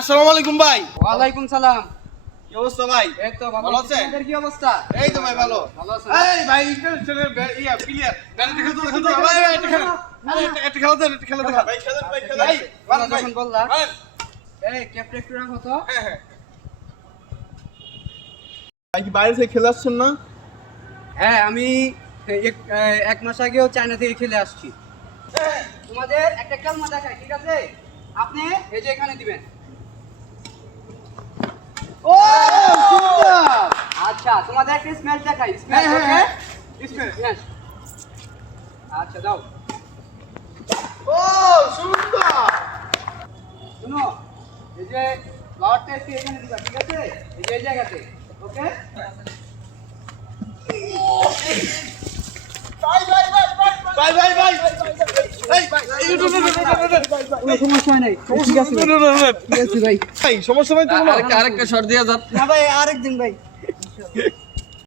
আসসালামু আলাইকুম ভাই। ওয়ালাইকুম সালাম। কি অবস্থা ভাই? এই তো ভালো ভালো আছেন? আপনাদের কি অবস্থা? এই তো ভাই ভালো। ভালো আছেন? এই ভাই ইন্টারন্যাশনাল প্লেয়ার ব্যাট দেখো তো ভাই এটা খেলা। আরে এটা খেলা দেন, এটা খেলা দেখা। ভাই খেলেন ভাই খেলেন। এই ভালো যখন বললা। হ্যাঁ এই ক্যাপ্টেন একটু রাখো তো। হ্যাঁ। ভাই কি বাইরে থেকে খেলে আসছেন না? হ্যাঁ আমি এক মাস আগেও চায়না থেকে খেলে আসছি। তোমাদের একটা কালমা দেখাই, ঠিক আছে? আপনি এই যে এখানে দিবেন। ও সুন্দর। আচ্ছা তোমাদের একটা স্মেল দেখাই, স্মেল হ্যাঁ, ওকে? হ্যাঁ। Smell yes। আচ্ছা দাও। ও সুন্দর। শুনো, এই যে ফ্লাওয়ারটা একটু এখানে দিবা, ঠিক আছে? এই যে এই জায়গাতে, ওকে? ভাই এই কোনো সমস্যা নাই, ঠিক আছে ভাই। ঠিক আছে ভাই। ভাই সমস্যা নাই তো কোনো? আরেকটা শট দিয়ে যান। না ভাই আরেকদিন ভাই।